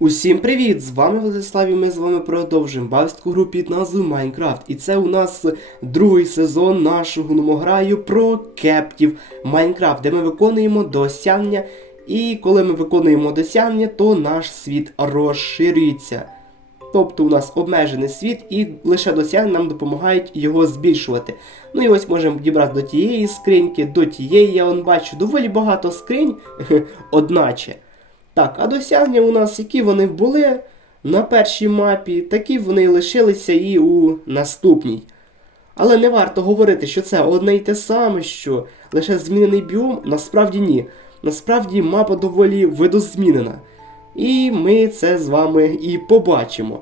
Усім привіт! З вами Владислав і ми з вами продовжуємо бавську гру під назвою Майнкрафт. І це у нас другий сезон нашого номограю про кептів Майнкрафт, де ми виконуємо досягнення. І коли ми виконуємо досягнення, то наш світ розширюється. Тобто у нас обмежений світ, і лише досягнення нам допомагають його збільшувати. Ну і ось можемо дібрати до тієї скриньки, до тієї, я вон бачу доволі багато скринь, одначе. Так, а досягнення у нас, які вони були на першій мапі, такі вони лишилися і у наступній. Але не варто говорити, що це одне й те саме, що лише змінений біом, насправді ні. Насправді мапа доволі видозмінена. І ми це з вами і побачимо.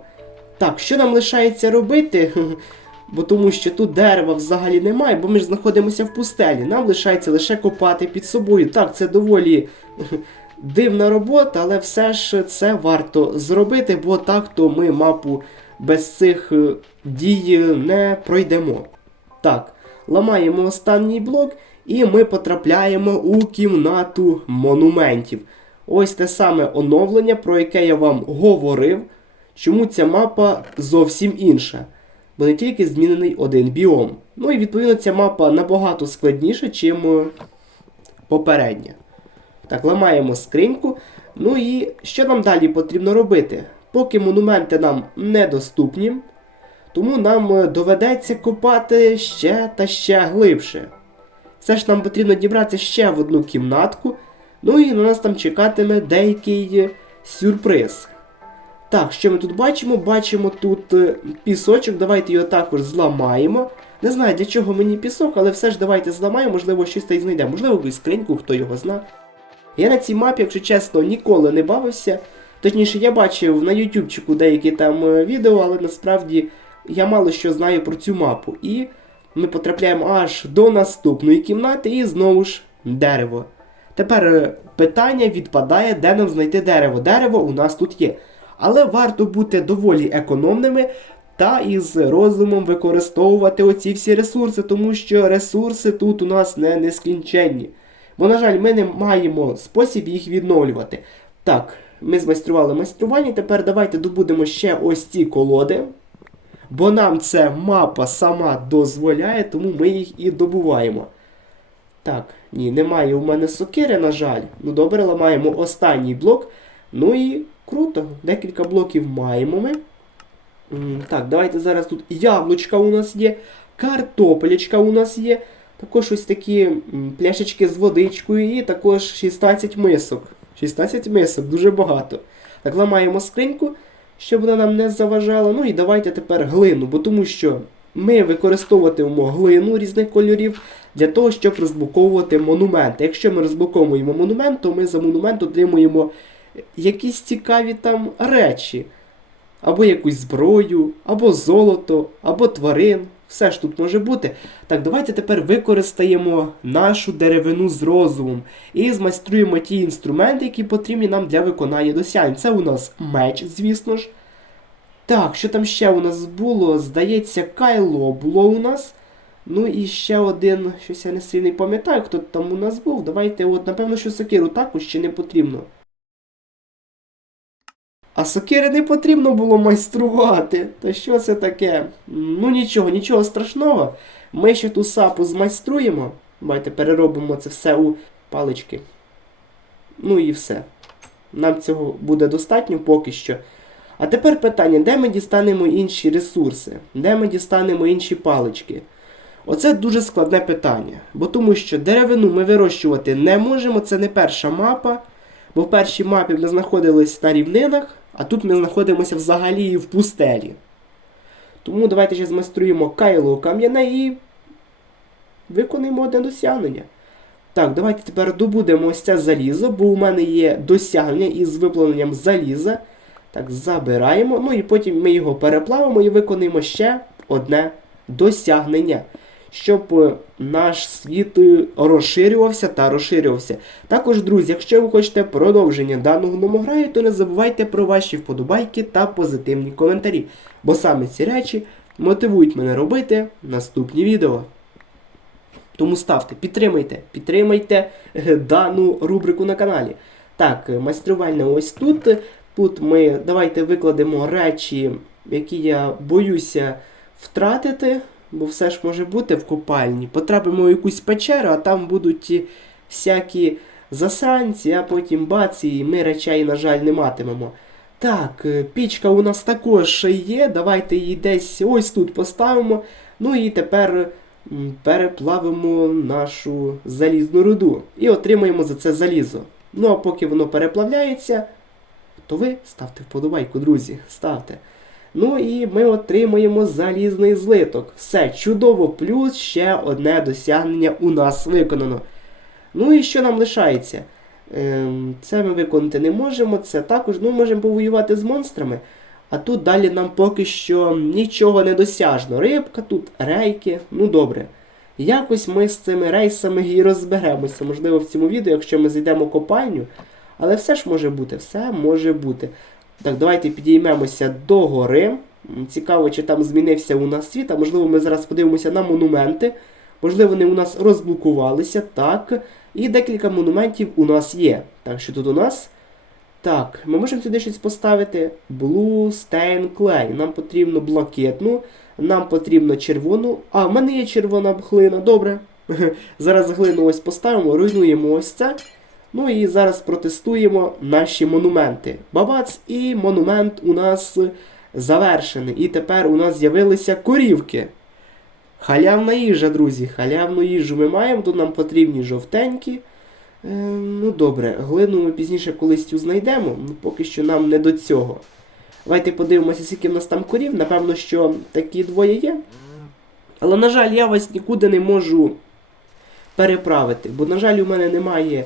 Так, що нам лишається робити? Бо тому що тут дерева взагалі немає, бо ми ж знаходимося в пустелі. Нам лишається лише копати під собою. Так, це доволі дивна робота, але все ж це варто зробити, бо так то ми мапу без цих е, дій не пройдемо. Так, ламаємо останній блок і ми потрапляємо у кімнату монументів. Ось те саме оновлення, про яке я вам говорив. Чому ця мапа зовсім інша? Бо не тільки змінений один біом. Ну і відповідно ця мапа набагато складніша, чим попередня. Так, ламаємо скриньку. Ну і що нам далі потрібно робити? Поки монументи нам недоступні, тому нам е, доведеться копати ще та ще глибше. Все ж нам потрібно дібратися ще в одну кімнатку. Ну і на нас там чекатиме деякий е, сюрприз. Так, що ми тут бачимо? Бачимо тут е, пісочок, давайте його також зламаємо. Не знаю, для чого мені пісок, але все ж давайте зламаємо, можливо, щось та й знайдемо. Можливо, якусь скриньку, хто його зна. Я на цій мапі, якщо чесно, ніколи не бавився. Точніше, я бачив на ютубчику деякі там е, відео, але насправді я мало що знаю про цю мапу. І ми потрапляємо аж до наступної кімнати і знову ж дерево. Тепер е, питання відпадає, де нам знайти дерево. Дерево у нас тут є. Але варто бути доволі економними та із розумом використовувати оці всі ресурси, тому що ресурси тут у нас не нескінченні. Бо, на жаль, ми не маємо спосіб їх відновлювати. Так, ми змайстрували майстрування, тепер давайте добудемо ще ось ці колоди. Бо нам це мапа сама дозволяє, тому ми їх і добуваємо. Так, ні, немає у мене сокири, на жаль. Ну добре, ламаємо останній блок. Ну і круто, декілька блоків маємо ми. Так, давайте зараз тут яблучка у нас є, картопелечка у нас є. Також ось такі пляшечки з водичкою і також 16 мисок. 16 мисок, дуже багато. Так, ламаємо скриньку, щоб вона нам не заважала. Ну і давайте тепер глину, бо тому що ми використовуватимемо глину різних кольорів для того, щоб розблоковувати монументи. Якщо ми розблоковуємо монумент, то ми за монумент отримуємо якісь цікаві там речі. Або якусь зброю, або золото, або тварин. Все ж тут може бути. Так, давайте тепер використаємо нашу деревину з розумом і змайструємо ті інструменти, які потрібні нам для виконання досягнень. Це у нас меч, звісно ж. Так, що там ще у нас було? Здається, кайло було у нас. Ну і ще один, щось я не сильно пам'ятаю, хто там у нас був. Давайте, от, напевно, що сокиру також ще не потрібно. А сокири не потрібно було майструвати. Та що це таке? Ну нічого, нічого страшного. Ми ще ту сапу змайструємо. Давайте переробимо це все у палички. Ну і все. Нам цього буде достатньо поки що. А тепер питання, де ми дістанемо інші ресурси? Де ми дістанемо інші палички? Оце дуже складне питання. Бо тому що деревину ми вирощувати не можемо, це не перша мапа. Бо в першій мапі ми знаходились на рівнинах, а тут ми знаходимося взагалі в пустелі. Тому давайте ще змайструємо кайло кам'яне і виконуємо одне досягнення. Так, давайте тепер добудемо ось це залізо, бо у мене є досягнення із виплавленням заліза. Так, забираємо. Ну і потім ми його переплавимо і виконуємо ще одне досягнення. Щоб е, наш світ е, розширювався та розширювався. Також, друзі, якщо ви хочете продовження даного номограю, то не забувайте про ваші вподобайки та позитивні коментарі. Бо саме ці речі мотивують мене робити наступні відео. Тому ставте, підтримайте, підтримайте е, дану рубрику на каналі. Так, майструвальне ось тут. Тут ми давайте викладемо речі, які я боюся втратити, бо все ж може бути в купальні. Потрапимо в якусь печеру, а там будуть всякі засранці, а потім бац, і ми речей, на жаль, не матимемо. Так, е, пічка у нас також є. Давайте її десь ось тут поставимо. Ну і тепер переплавимо нашу залізну руду і отримаємо за це залізо. Ну а поки воно переплавляється, то ви ставте вподобайку, друзі, ставте. Ну і ми отримаємо залізний злиток. Все чудово, плюс ще одне досягнення у нас виконано. Ну і що нам лишається? Ем, це ми виконати не можемо. Це також ну, можемо повоювати з монстрами. А тут далі нам поки що нічого не досяжно. Рибка, тут рейки. Ну добре. Якось ми з цими рейсами і розберемося. Можливо, в цьому відео, якщо ми зайдемо копальню. Але все ж може бути, все може бути. Так, давайте підіймемося до гори. Цікаво, чи там змінився у нас світ, а можливо, ми зараз подивимося на монументи. Можливо, вони у нас розблокувалися, так. І декілька монументів у нас є. Так, що тут у нас? Так, ми можемо сюди щось поставити. Blue Stain Clay. Нам потрібно блакитну, нам потрібно червону. А, в мене є червона глина, добре. Зараз глину ось поставимо, руйнуємо ось це. Ну і зараз протестуємо наші монументи. Бабац, і монумент у нас завершений. І тепер у нас з'явилися корівки. Халявна їжа, друзі. Халявну їжу ми маємо. Тут нам потрібні жовтенькі. Е, ну добре, глину ми пізніше колись цю знайдемо, ну поки що нам не до цього. Давайте подивимося, скільки в нас там корів. Напевно, що такі двоє є. Але, на жаль, я вас нікуди не можу переправити, бо, на жаль, у мене немає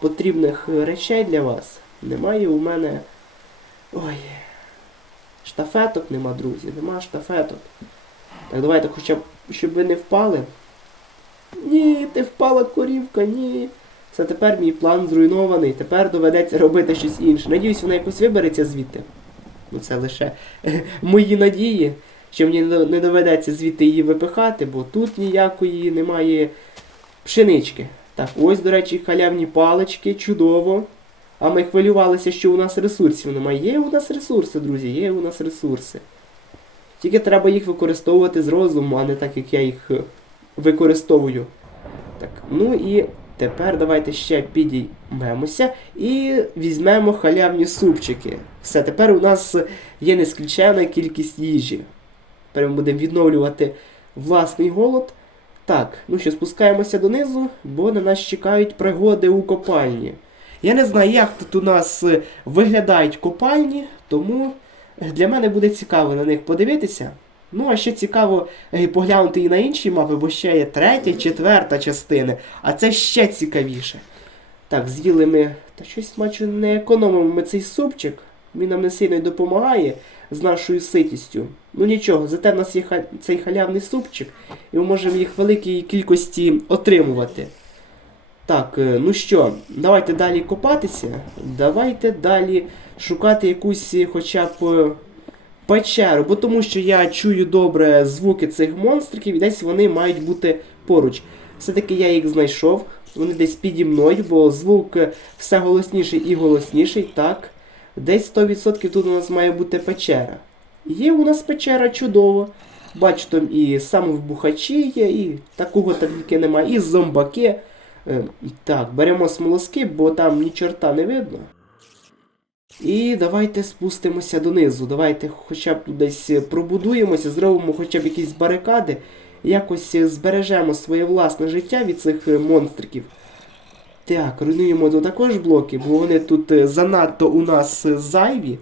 потрібних речей для вас. Немає у мене. Ой. Штафеток нема, друзі, нема штафеток. Так, давайте хоча б, щоб ви не впали. Ні, ти впала корівка, ні. Все тепер мій план зруйнований. Тепер доведеться робити щось інше. Надіюсь, вона якось вибереться звідти. Ну це лише мої надії, що мені не доведеться звідти її випихати, бо тут ніякої немає пшенички. Так, ось, до речі, халявні палички, чудово. А ми хвилювалися, що у нас ресурсів немає. Є у нас ресурси, друзі, є у нас ресурси. Тільки треба їх використовувати з розуму, а не так, як я їх е, використовую. Так, ну і тепер давайте ще підіймемося і візьмемо халявні супчики. Все, тепер у нас є нескінченна кількість їжі. Тепер ми будемо відновлювати власний голод. Так, ну що, спускаємося донизу, бо на нас чекають пригоди у копальні. Я не знаю, як тут у нас е, виглядають копальні, тому для мене буде цікаво на них подивитися. Ну, а ще цікаво е, поглянути і на інші мапи, бо ще є третя, четверта частини, а це ще цікавіше. Так, з'їли ми. Та щось, бачу, не економимо ми цей супчик. Він нам не сильно й допомагає з нашою ситістю. Ну нічого, зате в нас є ха- цей халявний супчик, і ми можемо їх великій кількості отримувати. Так, е, ну що, давайте далі копатися. Давайте далі шукати якусь е, хоча б е, печеру, бо тому що я чую добре звуки цих монстриків, і десь вони мають бути поруч. Все-таки я їх знайшов, вони десь піді мною, бо звук все голосніший і голосніший, так. Десь 100% тут у нас має бути печера. Є у нас печера чудово. Бачу, там і самовбухачі є, і такого там тільки немає, і зомбаки. Е, Так, беремо смолоски, бо там ні чорта не видно. І давайте спустимося донизу. Давайте хоча б десь пробудуємося, зробимо хоча б якісь барикади, якось збережемо своє власне життя від цих монстриків. Так, руйнуємо тут також блоки, бо вони тут е, занадто у нас е, зайві.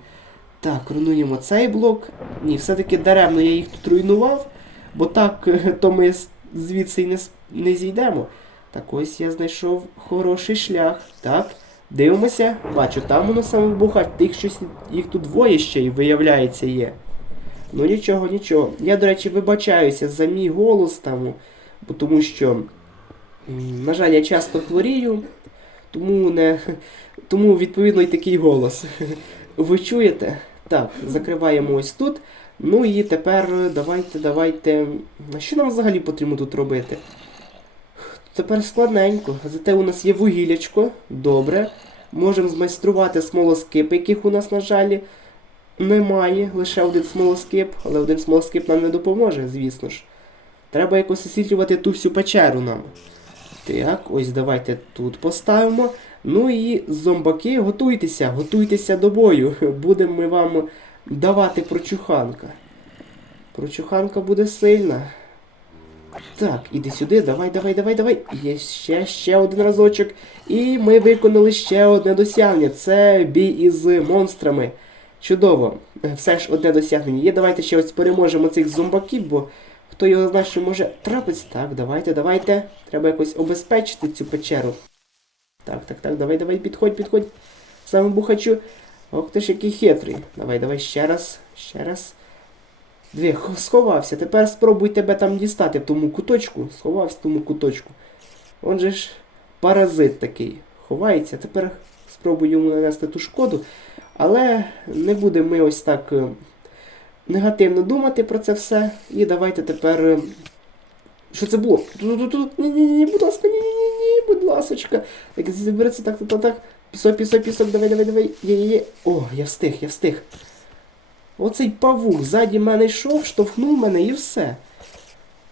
Так, руйнуємо цей блок. Ні, все-таки даремно я їх тут руйнував, бо так е, то ми звідси й не, не зійдемо. Так ось я знайшов хороший шлях. Так, дивимося. Бачу, там воно саме вибухать. Їх щось їх тут двоє ще й виявляється є. Ну нічого, нічого. Я, до речі, вибачаюся за мій голос там, бо тому що, на жаль, я часто хворію, тому не. Тому відповідно і такий голос. Ви чуєте? Так, закриваємо ось тут. Ну і тепер давайте, давайте. Що нам взагалі потрібно тут робити? Тепер складненько. Зате у нас є вугіллячко. Добре. Можемо змайструвати смолоскипи, яких у нас, на жаль, немає. Лише один смолоскип, але один смолоскип нам не допоможе, звісно ж. Треба якось освітлювати ту всю печеру нам. Так, ось давайте тут поставимо. Ну і зомбаки, готуйтеся, готуйтеся до бою. Будемо ми вам давати прочуханка. Прочуханка буде сильна. Так, іди сюди, давай, давай, давай, давай. Є ще, ще один разочок. І ми виконали ще одне досягнення. Це бій із монстрами. Чудово. Все ж одне досягнення є. Давайте ще ось переможемо цих зомбаків, бо хто його знає, що може трапитися. Так, давайте, давайте. Треба якось обезпечити цю печеру. Так, так, так, давай, давай, підходь, підходь. Саме бухачу. Ох ти ж який хитрий. Давай, давай ще раз, ще раз. Дві, сховався. Тепер спробуй тебе там дістати в тому куточку. Сховався в тому куточку. Он же ж паразит такий. Ховається. Тепер спробуй йому нанести ту шкоду. Але не будемо ми ось так е, негативно думати про це все. І давайте тепер. е, Що це було? Ні-ні-ні, будь ласка, ні-ні-ні, будь ласочка. Так, збереться так, так, так, так. Пісок, пісок, пісок, давай, давай, давай. Є-є-є. О, я встиг, я встиг. Оцей павук ззаді мене йшов, штовхнув мене і все.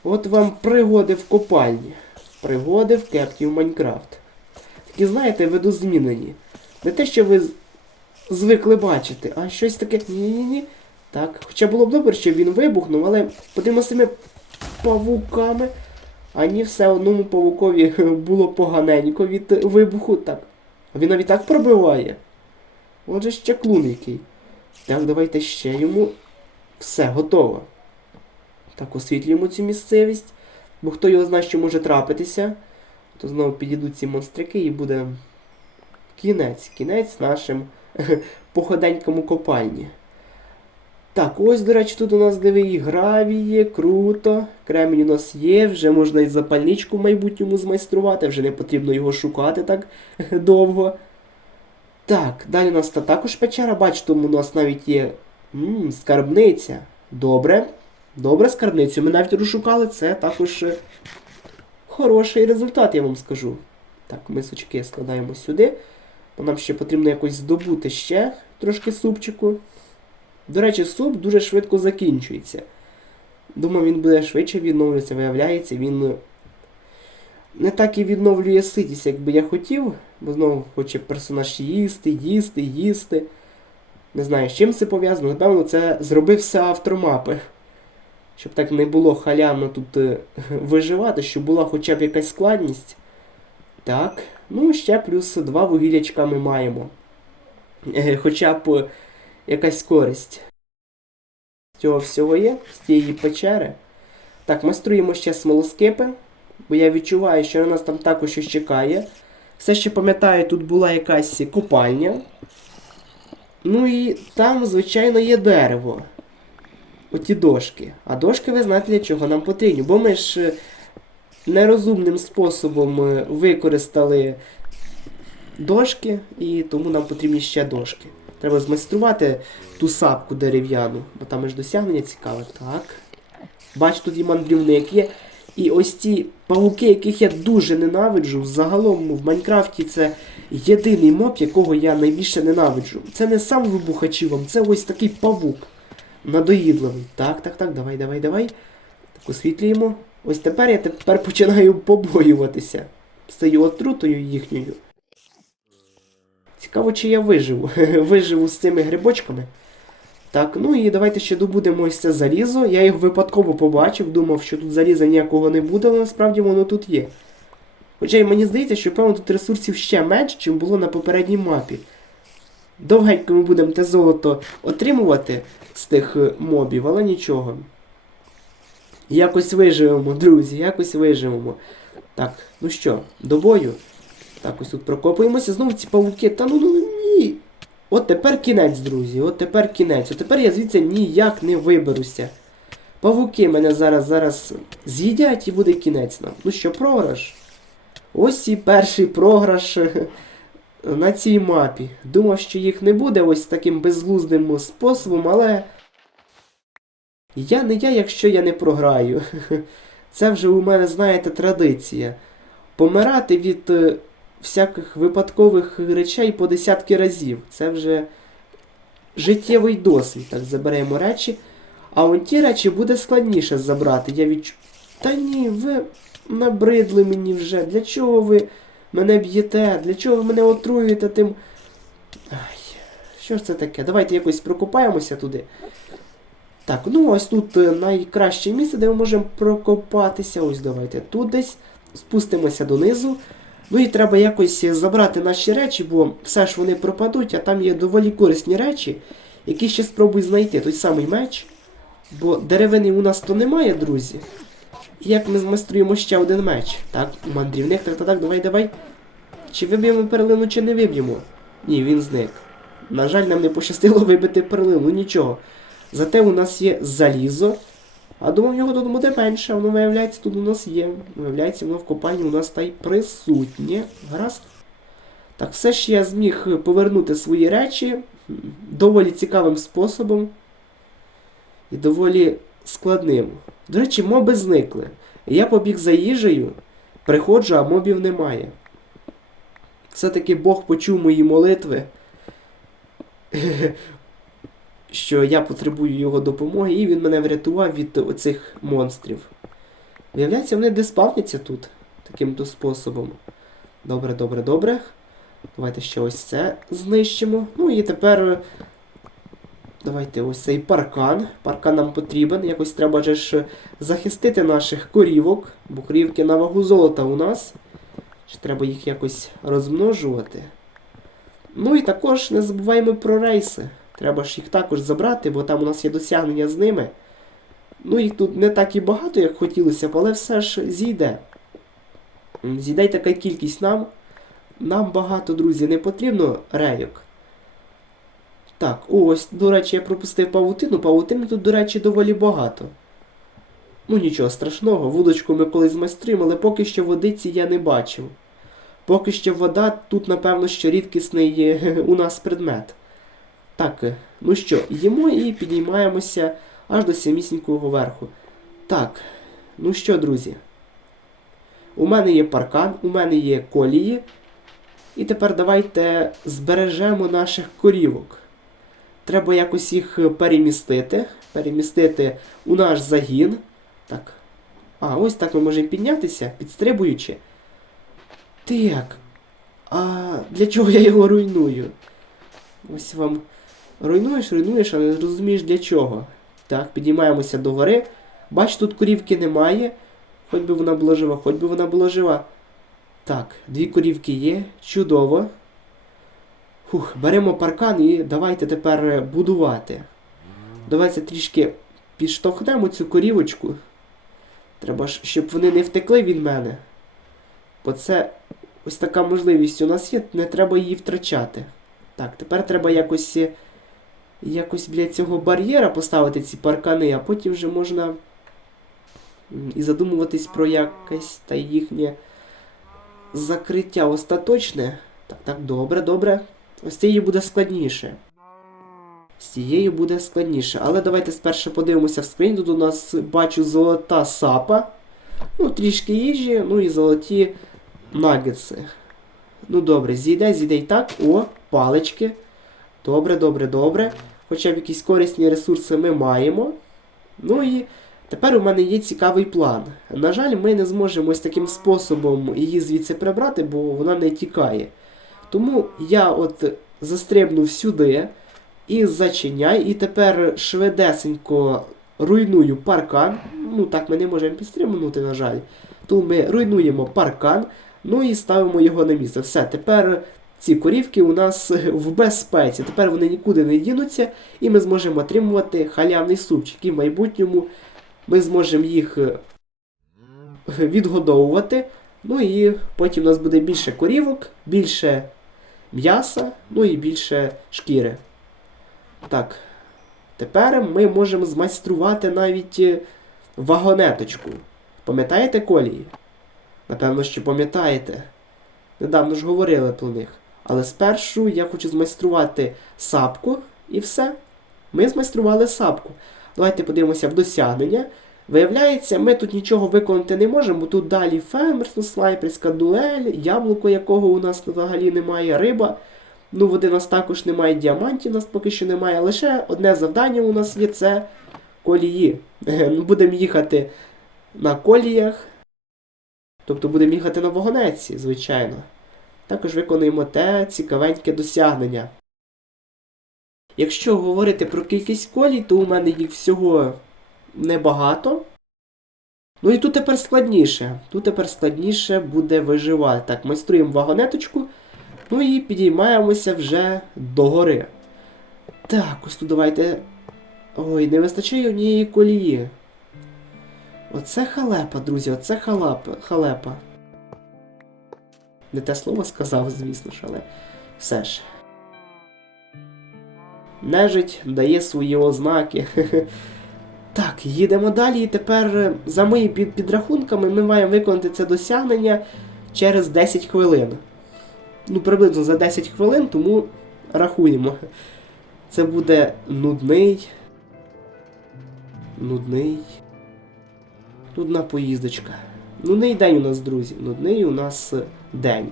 От вам пригоди в копальні. Пригоди в кепті в Майнкрафт. Такі, знаєте, видозмінені. Не те, що ви звикли бачити, а щось таке. Ні-ні-ні. Так, хоча було б добре, щоб він вибухнув, але подивимося цими павуками. А ні, все одному павукові було поганенько від вибуху. Так. А він навіть так пробиває. Отже, ще клун який. Так, давайте ще йому. Все, готово. Так, освітлюємо цю місцевість. Бо хто його знає, що може трапитися, то знову підійдуть ці монстрики і буде кінець. Кінець нашим походенькому копальні. Так, ось, до речі, тут у нас диви є, круто. Кремінь у нас є, вже можна і запальничку в майбутньому змайструвати, вже не потрібно його шукати так довго. Так, далі у нас та також печера, бачите, у нас навіть є м, скарбниця. Добре. Добре, скарбницю. Ми навіть розшукали, це також е, хороший результат, я вам скажу. Так, мисочки складаємо сюди. Нам ще потрібно якось здобути ще трошки супчику. До речі, суп дуже швидко закінчується. Думаю, він буде швидше відновлюватися, виявляється, він е, не так і відновлює ситість, як би я хотів, бо знову хоче персонаж їсти, їсти, їсти. Не знаю, з чим це пов'язано. Напевно, це зробив все автор мапи. Щоб так не було халявно тут е, виживати, щоб була хоча б якась складність. Так. Ну, ще плюс два вугілячка ми маємо. Е, Хоча б якась користь. З цього всього є, з цієї печери. Так, майструємо ще смолоскипи, бо я відчуваю, що на нас там також щось чекає. Все ще пам'ятаю, тут була якась купальня. Ну і там, звичайно, є дерево. Оті дошки. А дошки, ви знаєте, для чого нам потрібні. Бо ми ж е, нерозумним способом е, використали дошки, і тому нам потрібні ще дошки. Треба змайструвати ту сапку дерев'яну, бо там ж досягнення цікаве. Так. Бач, тут і мандрівник є. І ось ці павуки, яких я дуже ненавиджу, загалом в Майнкрафті це єдиний моб, якого я найбільше ненавиджу. Це не сам вибухачів вам, це ось такий павук. Надоїдливий. Так, так, так, давай, давай, давай. Так, освітлюємо. Ось тепер я тепер починаю побоюватися. Стаю отрутою їхньою. Цікаво, чи я виживу. виживу з цими грибочками. Так, ну і давайте ще добудемо ось це залізо. Я його випадково побачив, думав, що тут заліза ніякого не буде, але насправді воно тут є. Хоча й мені здається, що певно тут ресурсів ще менше, чим було на попередній мапі. Довгенько ми будемо те золото отримувати з тих е, мобів, але нічого. Якось виживемо, друзі, якось виживемо. Так, ну що, до бою. Так, ось тут прокопуємося. Знову ці павуки. Та ну ну ні. От тепер кінець, друзі. От тепер кінець. От тепер я звідси ніяк не виберуся. Павуки мене зараз зараз з'їдять і буде кінець нам. Ну що, програш? Ось і перший програш на цій мапі. Думав, що їх не буде ось таким безглуздим способом, але. Я не я, якщо я не програю. Це вже у мене, знаєте, традиція. Помирати від е, всяких випадкових речей по десятки разів. Це вже життєвий досвід. Так, заберемо речі. А он ті речі буде складніше забрати. Я відчу. Та ні, ви набридли мені вже. Для чого ви мене б'єте? Для чого ви мене отруюєте тим. Ай, що ж це таке? Давайте якось прокопаємося туди. Так, ну ось тут е, найкраще місце, де ми можемо прокопатися. Ось давайте тут десь. Спустимося донизу. Ну і треба якось забрати наші речі, бо все ж вони пропадуть, а там є доволі корисні речі, які ще спробуй знайти. Той самий меч. Бо деревини у нас то немає, друзі. І як ми змайструємо ще один меч? Так, мандрівник, так, так, так, давай, давай. Чи виб'ємо перлину, чи не виб'ємо? Ні, він зник. На жаль, нам не пощастило вибити перлину, нічого. Зате у нас є залізо. А думав, його тут буде менше, воно виявляється, тут у нас є. Виявляється, воно в копанні у нас та й присутнє. Гаразд. Так, все ж я зміг повернути свої речі доволі цікавим способом. І доволі складним. До речі, моби зникли. Я побіг за їжею, приходжу, а мобів немає. Все-таки Бог почув мої молитви, що я потребую його допомоги, і він мене врятував від оцих монстрів. Виявляється, вони десь спавняться тут таким-то способом. Добре, добре, добре. Давайте ще ось це знищимо. Ну і тепер. е, Давайте ось цей паркан. Паркан нам потрібен. Якось треба ж захистити наших корівок, бо корівки на вагу золота у нас. Чи треба їх якось розмножувати? Ну і також не забуваємо про рейси. Треба ж їх також забрати, бо там у нас є досягнення з ними. Ну, їх тут не так і багато, як хотілося б, але все ж зійде. Зійде така кількість нам. Нам багато, друзі, не потрібно рейок. Так, ось, до речі, я пропустив павутину. Павутини тут, до речі, доволі багато. Ну нічого страшного, вудочку ми колись змайструємо, але поки що водиці я не бачив. Поки що вода тут, напевно, що рідкісний е, у нас предмет. Так, е, ну що, їмо і підіймаємося аж до самісінького верху. Так, ну що, друзі? У мене є паркан, у мене є колії. І тепер давайте збережемо наших корівок. Треба якось їх е, перемістити. Перемістити у наш загін. Так. А, ось так ми можемо піднятися, підстрибуючи. Так. А для чого я його руйную? Ось вам руйнуєш, руйнуєш, але розумієш для чого. Так, підіймаємося до гори. Бач, тут корівки немає. Хоч би вона була жива, хоч би вона була жива. Так, дві корівки є. Чудово. Фух, беремо паркан і давайте тепер е, будувати. Давайте трішки підштовхнемо цю корівочку. Треба ж, щоб вони не втекли від мене. Бо це ось така можливість у нас є, не треба її втрачати. Так, тепер треба якось. Якось біля цього бар'єра поставити ці паркани, а потім вже можна і задумуватись про якесь та їхнє закриття остаточне. Так, так, добре, добре. Ось цією буде складніше. З цією буде складніше. Але давайте спершу подивимося в скрині. Тут у нас бачу золота сапа. Ну, трішки їжі, ну і золоті нагетси. Ну добре, зійде, зійде і так. О, палички. Добре, добре, добре. Хоча б якісь корисні ресурси ми маємо. Ну і тепер у мене є цікавий план. На жаль, ми не зможемо ось таким способом її звідси прибрати, бо вона не тікає. Тому я от застрибнув сюди і зачиняю, і тепер швидесенько руйную паркан. Ну так ми не можемо підстрибнути, на жаль. Тому ми руйнуємо паркан, ну і ставимо його на місце. Все, тепер ці корівки у нас в безпеці. Тепер вони нікуди не дінуться, і ми зможемо отримувати халявний супчик. І в майбутньому ми зможемо їх е, відгодовувати. Ну і потім у нас буде більше корівок, більше м'яса, ну і більше шкіри. Так. Тепер ми можемо змайструвати навіть е, вагонеточку. Пам'ятаєте колії? Напевно, що пам'ятаєте. Недавно ж говорили про них. Але спершу я хочу змайструвати сапку і все. Ми змайстрували сапку. Давайте подивимося в досягнення. Виявляється, ми тут нічого виконати не можемо, тут далі фермерство, слайперська дуель, яблуко, якого у нас взагалі немає, риба. Ну, води у нас також немає, діамантів у нас поки що немає. Лише одне завдання у нас є це колії. Ну, Будемо їхати на коліях. Тобто будемо їхати на вагонеці, звичайно. Також виконуємо те цікавеньке досягнення. Якщо говорити про кількість колій, то у мене їх всього небагато. Ну і тут тепер складніше. Тут тепер складніше буде виживати. Так, майструємо вагонеточку. Ну і підіймаємося вже до гори. Так, ось тут давайте. Ой, не вистачає однієї колії. Оце халепа, друзі, оце халепа. халепа. Не те слово сказав, звісно ж, але все ж. Нежить дає свої ознаки. Так, їдемо далі. І тепер, е, за моїми підрахунками, ми маємо виконати це досягнення через 10 хвилин. Ну, приблизно за 10 хвилин, тому рахуємо. Це буде нудний. Нудний. Нудна поїздочка. Нудний день у нас, друзі. Нудний у нас е, день.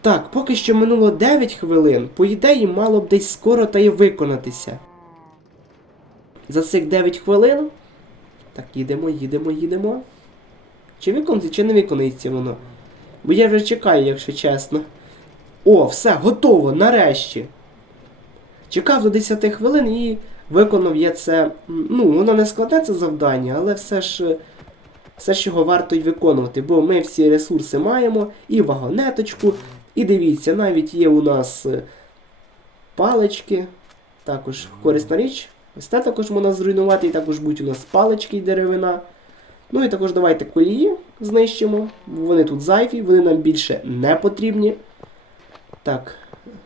Так, поки що минуло 9 хвилин. По ідеї, мало б десь скоро та й виконатися. За цих 9 хвилин. Так, їдемо, їдемо, їдемо. Чи виконується, чи не виконується воно? Бо я вже чекаю, якщо чесно. О, все, готово, нарешті. Чекав до 10 хвилин і виконав я це. Ну, воно не складне це завдання, але все ж. Все ж його варто й виконувати, бо ми всі ресурси маємо, і вагонеточку, і дивіться, навіть є у нас е, палички, також корисна річ. Ось це також можна зруйнувати, і також будуть у нас палички і деревина. Ну і також давайте колії знищимо. Вони тут зайві, вони нам більше не потрібні. Так,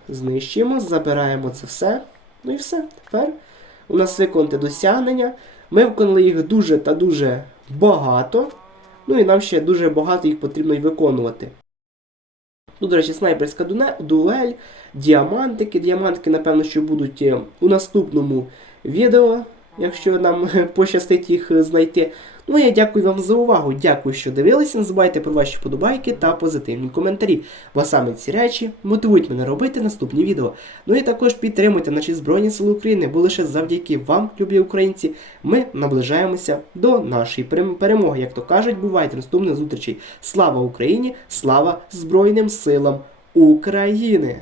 знищуємо, забираємо це все. Ну і все. Тепер у нас виконати досягнення. Ми виконали їх дуже та дуже багато. Ну і нам ще дуже багато їх потрібно й виконувати. Ну, до речі, снайперська дуель, діамантики. Діамантики, напевно, що будуть е, у наступному відео, якщо нам пощастить їх знайти. Ну, я дякую вам за увагу. Дякую, що дивилися. Не забувайте про ваші подобайки та позитивні коментарі. Бо саме ці речі мотивують мене робити наступні відео. Ну і також підтримуйте наші Збройні Сили України, бо лише завдяки вам, любі українці, ми наближаємося до нашої перемоги. Як то кажуть, бувайте наступних зустрічей. Слава Україні! Слава Збройним силам України!